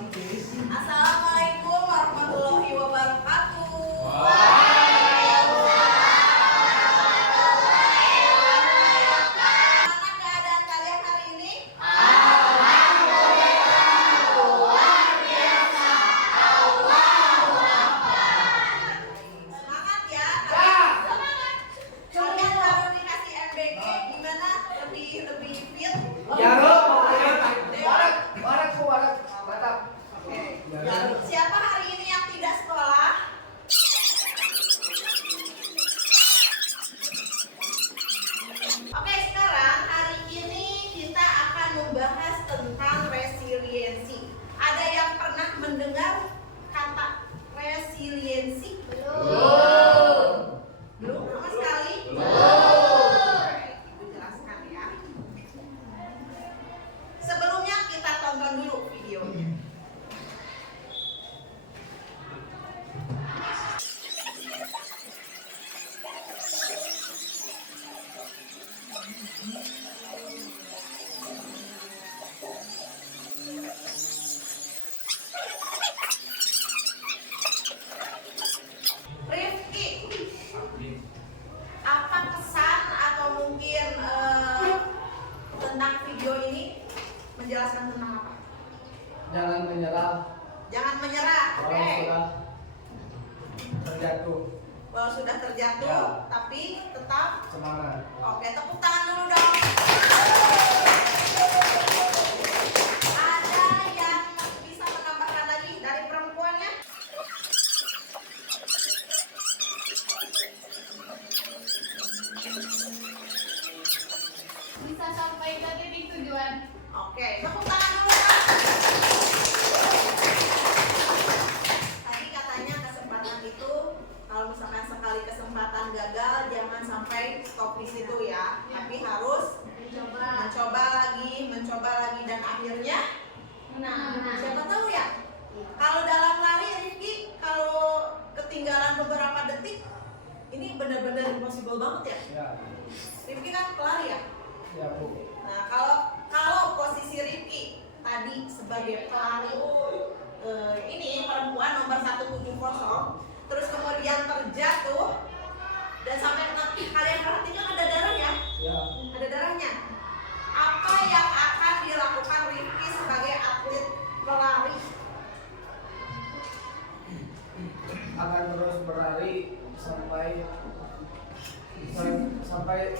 Assalamualaikum warahmatullahi wabarakatuh. Gimana keadaan kalian hari ini? Semangat ya. Semangat. Kalian baru dikasih MBG, gimana? Lebih fit? Siapa hari ini yang tidak sekolah? Oke, sekarang hari ini kita akan membahas tentang resiliensi. Ada yang pernah mendengar kata resiliensi? Belum. Belum sama sekali? Belum. Ibu jelaskan ya. Sebelumnya kita tonton dulu videonya. Rifki, apa pesan atau mungkin tentang video ini menjelaskan tentang apa? Jangan menyerah Jangan menyerah. kalau Oke. sudah terjatuh. Walau sudah terjatuh, Ya. tapi tetap. Semangat. Oke, tepuk tangan dulu dong. Ada yang bisa menambahkan lagi dari perempuannya? Bisa sampai ke titik tujuan. Oke, tepuk tangan dulu Kak. Tadi katanya kesempatan itu kalau misalkan sekali kesempatan gagal jangan sampai stop di situ ya. Tapi harus mencoba lagi dan akhirnya siapa tahu ya. Kalau dalam lari Rifki kalau ketinggalan beberapa detik ini benar-benar impossible banget ya. Ya, Rifki kan pelari ya. ya Bu. Nah, kalau posisi Rifki tadi sebagai pelari ini perempuan nomor 170 terus kemudian terjatuh dan sampai nanti kalian perhatikan ada darahnya, Ya, ada darahnya. Apa yang akan dilakukan Rifki sebagai atlet pelari? akan terus berlari sampai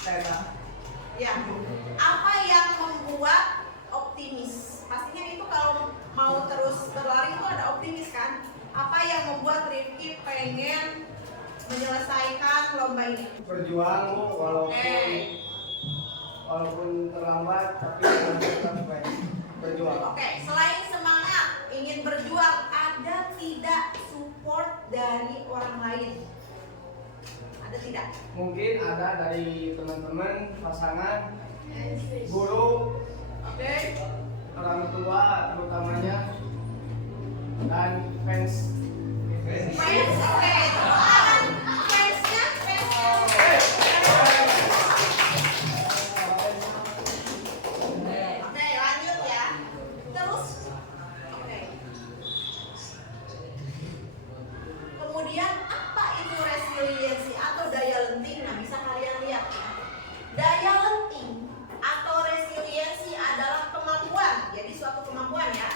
tenar. Ya, apa yang membuat optimis? Pastinya itu kalau mau terus berlari itu ada optimis kan? Apa yang membuat Rifki pengen menyelesaikan lomba ini? Berjuang Bu, walaupun terlambat tapi tetap berjuang. Oke, selain semangat ingin berjuang, ada tidak support dari orang lain? Ada tidak? Mungkin ada dari teman-teman, pasangan, guru, Oke. orang tua terutamanya, dan fans. Fans, oke. Fansnya, Oke, lanjut ya. Terus, oke. Kemudian apa itu resiliensi atau daya lenting? Nah, bisa kalian lihat ya. Daya lenting atau resiliensi adalah kemampuan, jadi suatu kemampuan ya,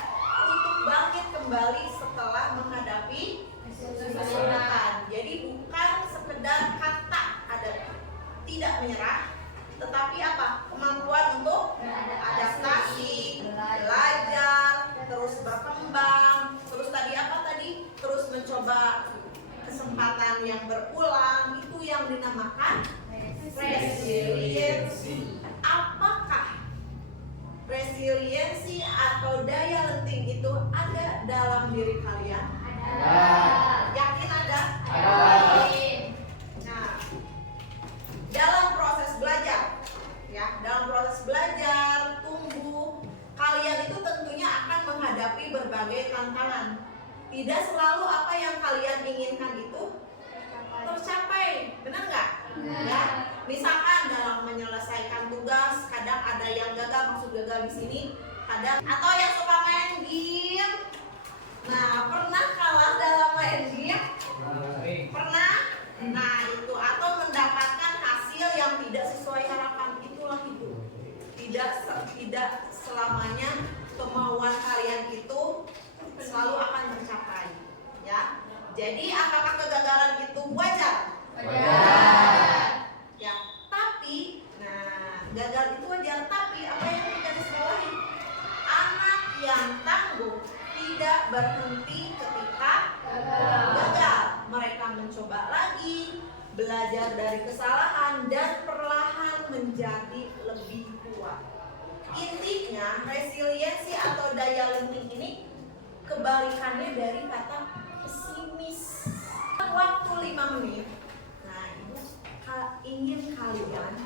untuk bangkit kembali setelah menghadapi kesulitan. Jadi bukan sekedar kata ada tidak menyerah, tetapi apa? Kemampuan untuk adaptasi, belajar, terus berkembang, terus tadi apa tadi? Terus mencoba kesempatan yang berulang, itu yang dinamakan resiliensi. Apakah resiliensi atau daya lenting itu ada dalam diri kalian? Yakin ada? Nah, dalam proses belajar, ya, dalam proses belajar, tumbuh, kalian itu tentunya akan menghadapi berbagai tantangan. Tidak selalu apa yang kalian inginkan itu tercapai, benar nggak? Ya, misalkan dalam menyelesaikan tugas, kadang ada yang gagal, maksud gagal di sini, kadang atau yang suka main di tidak berhenti ketika gagal. Mereka mencoba lagi, belajar dari kesalahan, dan perlahan menjadi lebih kuat. Intinya, resiliensi atau daya lenting ini kebalikannya dari kata pesimis. Waktu 5 menit. Nah, ibu ingin kalian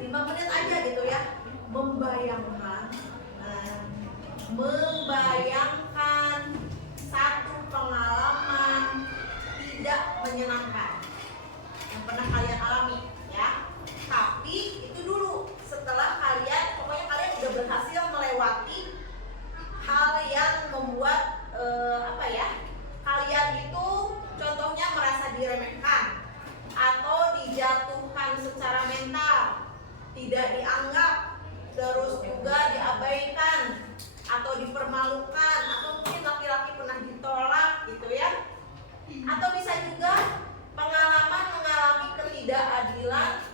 5 menit aja gitu ya, membayangkan satu pengalaman tidak menyenangkan yang pernah kalian alami ya. Tapi itu dulu, setelah pokoknya kalian udah berhasil melewati hal yang membuat kalian itu contohnya merasa diremehkan atau dijatuhkan secara mental, tidak dianggap, terus juga diabaikan atau dipermalukan, atau mungkin laki-laki pernah ditolak gitu ya. Atau bisa juga pengalaman mengalami ketidakadilan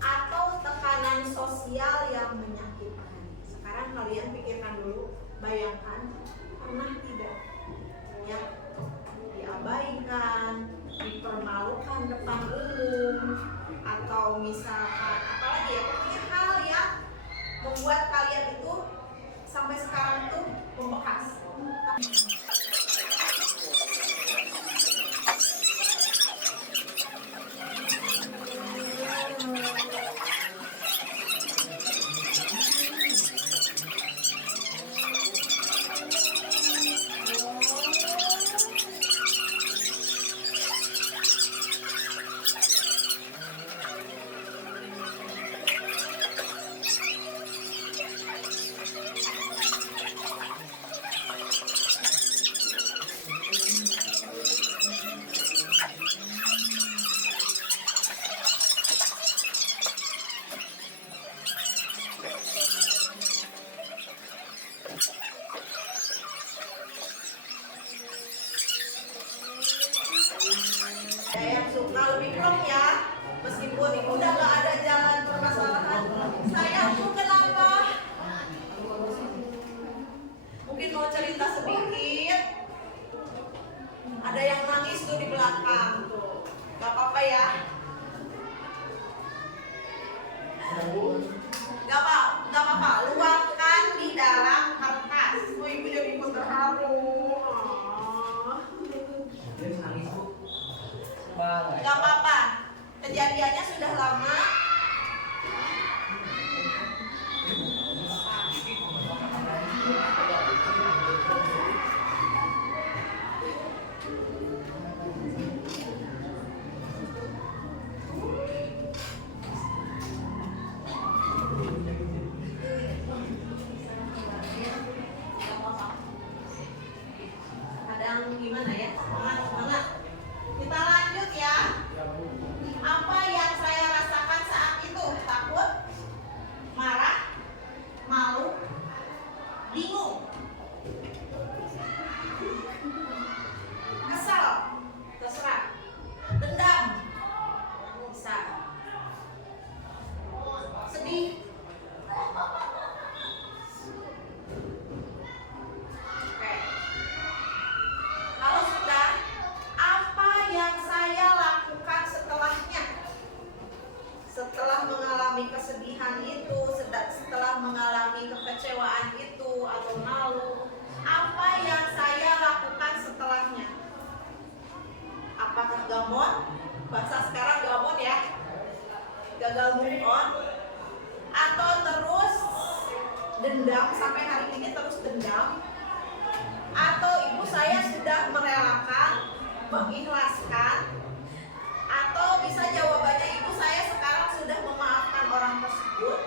atau tekanan sosial yang menyakitkan. Sekarang kalian pikirkan dulu, bayangkan pernah tidak ya diabaikan, dipermalukan depan umum, atau misalkan apalagi ya, pokoknya hal yang membuat kalian itu sampai sekarang tuh membekas. Ada yang suka lebih plong ya, meskipun ini udah gak ada jalan permasalahan. Sayangku kenapa? Mungkin mau cerita sedikit. Ada yang nangis tuh di belakang tuh. Gak apa-apa ya. Gak apa-apa, luapkan di dalam kertas. Oh, ibu jadi ikut terharu. Gak apa-apa, kejadiannya sudah lama. Kadang gimana ya, semangat. Kita lanjut ya. Apa yang saya rasakan saat itu? Takut, marah, malu, bingung, kesal, terserah, dendam, bisa, sedih, oke. Kalau sudah, apa yang saya lakukan setelahnya? Setelah mengalami kesedihan itu, setelah mengalami kekecewaan itu atau malu, apa yang saya lakukan setelahnya? Apakah gamon? Bahasa sekarang gamon ya, gagal move on, atau terus dendam sampai hari ini terus dendam, atau ibu saya sudah merelakan, mengikhlaskan, atau bisa jawabannya ibu saya sekarang sudah memaafkan orang tersebut.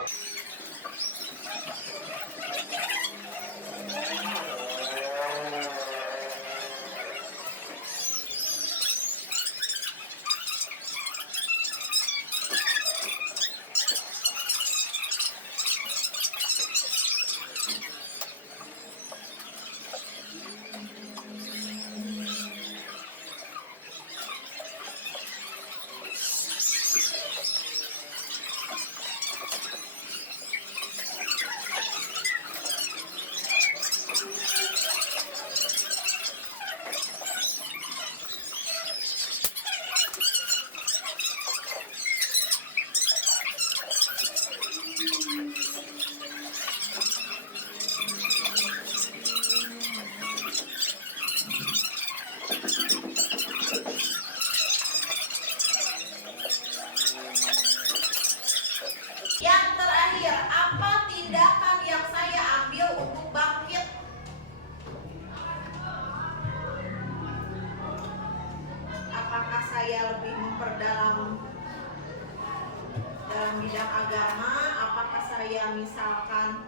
lebih memperdalam dalam bidang agama, apakah saya misalkan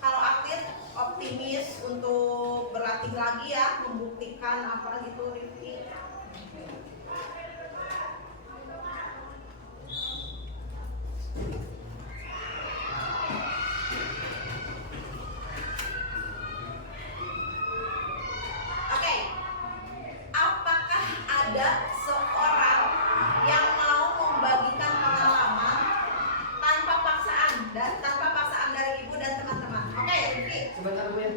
kalau aktif optimis untuk berlatih lagi ya, membuktikan apa gitu Rifki. Oke, apakah ada seorang yang mau membagikan pengalaman tanpa paksaan dari ibu dan teman-teman? Oke, Rifki. Sebentar Bu ya.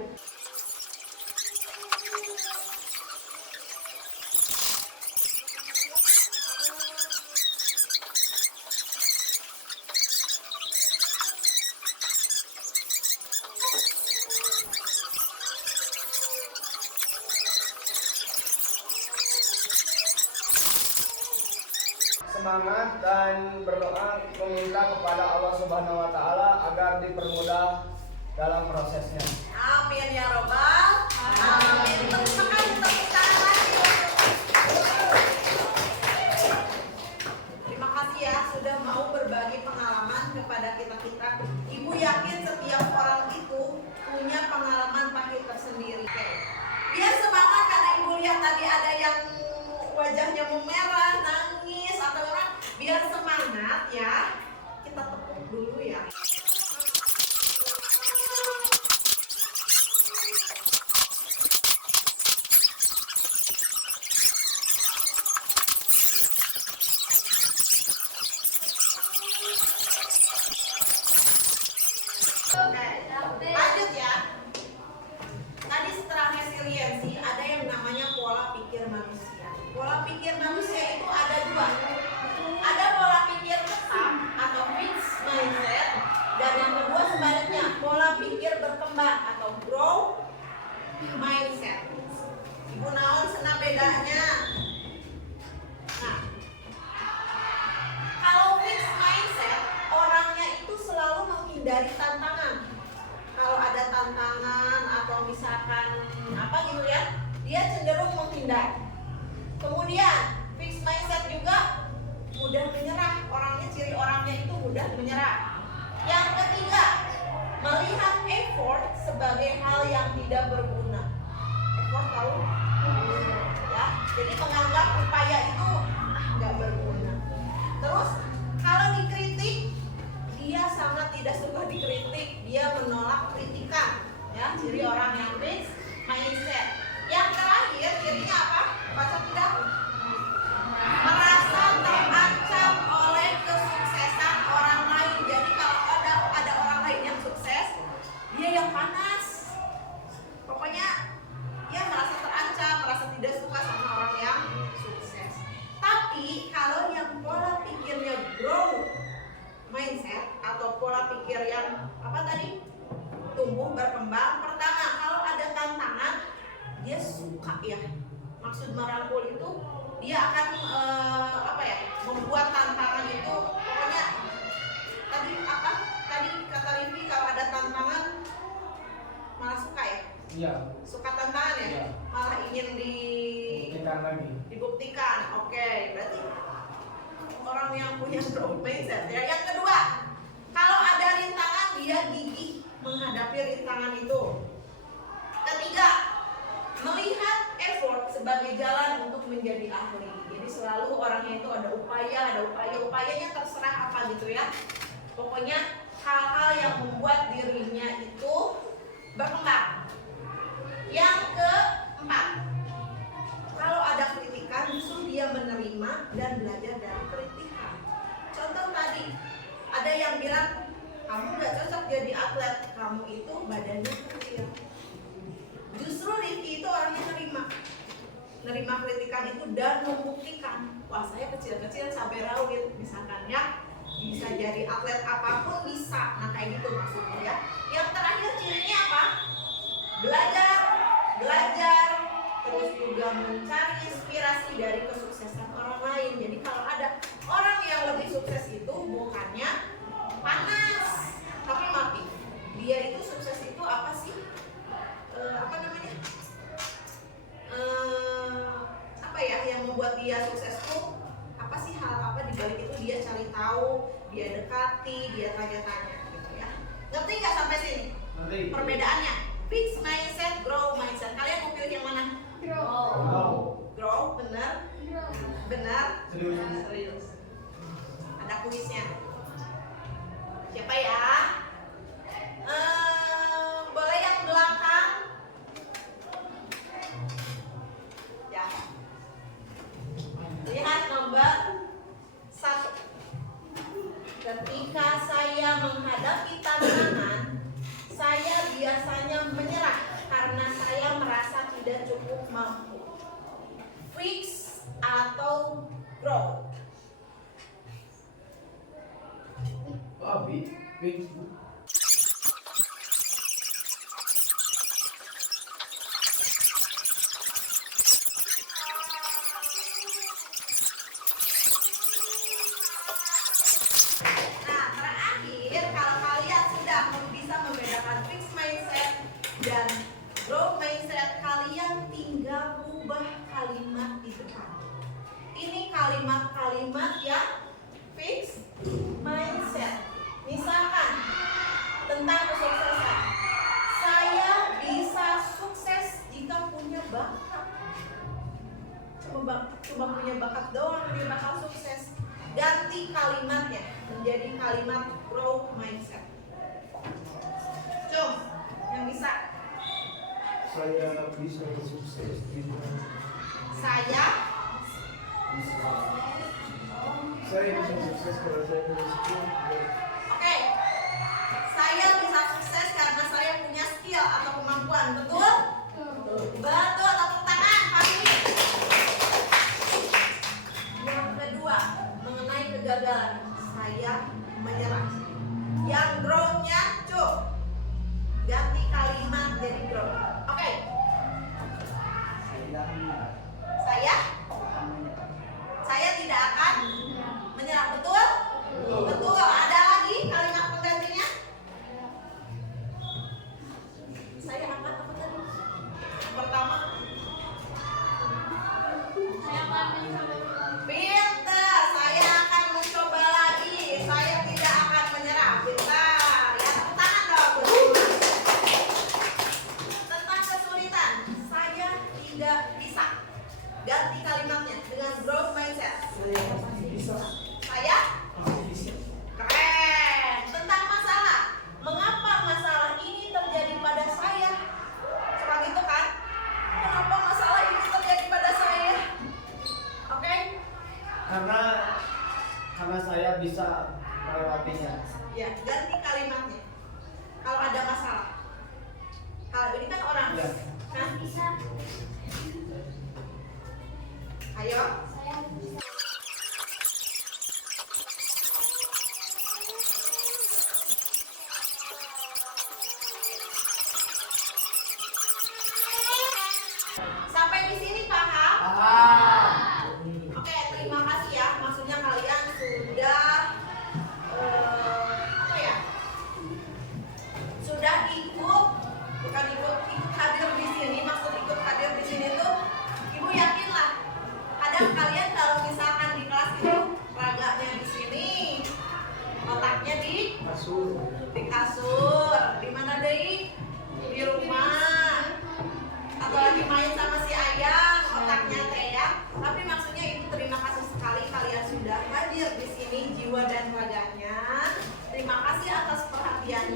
Semangat dan berdoa meminta kepada Allah Subhanahu wa taala agar dipermudah dalam prosesnya. Amin ya robbal alamin. Terima kasih, tepuk tangan lagi. Terima kasih ya sudah mau berbagi pengalaman kepada kita. Ibu yakin setiap orang itu punya pengalaman pahit tersendiri. Dia semangat karena ibu lihat tadi ada yang wajahnya memerah, nangis atau orang, biar semangat ya. Kita tepuk dulu ya. Oke, lanjut ya. Tadi setelah resiliensi ada yang namanya pola pikir manusia. Pola pikir manusia itu ada dua. Ada pola pikir tetap atau fixed mindset, dan yang kedua sebaliknya, pola pikir berkembang atau growth mindset. Ibu naon senang bedanya? Nah, kalau fixed mindset, orangnya itu selalu menghindari tantangan. Kalau ada tantangan atau misalkan apa gitu ya, dia cenderung menghindar. Kemudian fixed mindset juga mudah menyerah. Orangnya, ciri orangnya itu mudah menyerah. Yang ketiga, melihat effort sebagai hal yang tidak berguna. Effort tahu? Ya, jadi menganggap upaya itu nggak berguna. Terus kalau dikritik, dia sangat tidak suka dikritik, dia menolak kritikan. Ya, ciri orang yang fixed mindset. Yang terakhir cirinya apa? Baca tidak? Merasa terancam oleh kesuksesan orang lain. Jadi kalau ada orang lain yang sukses, dia yang panas. Pokoknya dia merasa terancam, merasa tidak suka sama orang yang sukses. Tapi kalau yang pola pikirnya growth mindset atau pola pikir yang apa tadi? Tumbuh berkembang. Pertama, kalau ada tantangan, dia suka ya. Maksud merangkul itu dia akan membuat tantangan itu, pokoknya tadi kata Livi, kalau ada tantangan malah suka ya. Iya. Suka tantangan ya. Iya. Malah ingin Buktikan lagi. dibuktikan. Oke, berarti orang yang punya growth mindset ya. Yang kedua, kalau ada rintangan dia gigih menghadapi rintangan itu. Ketiga, melihat effort sebagai jalan untuk menjadi ahli. Jadi selalu orangnya itu ada upayanya terserah apa gitu ya. Pokoknya hal-hal yang membuat dirinya itu berkembang. Yang keempat, kalau ada kritikan justru dia menerima dan belajar dari kritikan. Contoh tadi, ada yang bilang kamu gak cocok jadi atlet, kamu itu badannya kecil. Justru Rifki itu orangnya nerima kritikan itu dan membuktikan, wah saya kecil-kecil sampai rawit misalkan ya, bisa jadi atlet apapun bisa. Nah kayak gitu maksudnya ya. Yang terakhir cirinya apa? Belajar, terus juga mencari inspirasi dari kesuksesan orang lain. Jadi kalau ada orang yang lebih sukses itu bukannya panas, tapi mati. Dia itu sukses itu apa sih? dia dekati, dia tanya-tanya gitu ya. Ngerti nggak sampai sini? Nanti. Perbedaannya fixed mindset, grow mindset. Kalian mau pilih yang mana? Grow, benar? Benar? Serius. Ada kuisnya. Siapa ya? Boleh yang belakang? Ya. Lihat nomor 1. Ketika saya menghadapi tantangan, saya biasanya menyerah karena saya merasa tidak cukup mampu. Fix atau grow? Nah, terakhir kalau kalian sudah bisa membedakan fixed mindset dan growth mindset, kalian tinggal ubah kalimat di depan. Ini kalimat-kalimat yang fixed mindset. Misalkan tentang kesuksesan. Saya bisa sukses jika punya bakat. Cuma punya bakat doang dia bakal sukses. Ganti kalimatnya menjadi kalimat growth mindset. Cung, yang bisa. Saya bisa sukses di Saya bisa sukses kalau saya punya skill. Oke. Saya bisa sukses karena saya punya skill atau kemampuan. Betul? Betul. Tepuk tangan, Fahmi. Yang kedua, mengenai kegagalan, saya menyerah. Yang grow-nya, cuk. Ganti kalimat jadi grow. Oke. Saya tidak akan menyerah. Betul? Betul. Ada lagi kalimat penggantinya? Saya akan apa tadi? Pertama, Saya akan mencoba. pintar. Saya akan mencoba lagi. Saya tidak akan menyerah. Pintar. Ya, tepuk tangan dong. Tentang kesulitan, saya tidak bisa. Ganti kalimatnya dengan growth mindset. Saya keren. Tentang masalah, mengapa masalah ini terjadi pada saya? Suka gitu kan? Kenapa masalah ini terjadi pada saya? Oke? Karena saya bisa melewatinya. Ya, ganti kalimatnya. Kalau ada masalah. Kalau ini kan orang. Ya. Kan? Bisa. Ayo. Saya bisa. Sampai di sini paham? Oke, terima kasih ya. Maksudnya kalian sudah apa ya? Sudah bukan ikut hadir di sini. Maksud ikut hadir di sini tuh, ibu yakinlah. Kadang kalian kalau misalkan di kelas itu raganya di sini, otaknya di kasur. Di mana deh? Di rumah. Atau lagi main sama si ayang, otaknya teh ya. Tapi maksudnya ibu terima kasih sekali kalian sudah hadir di sini, jiwa dan raganya. Terima kasih atas perhatiannya.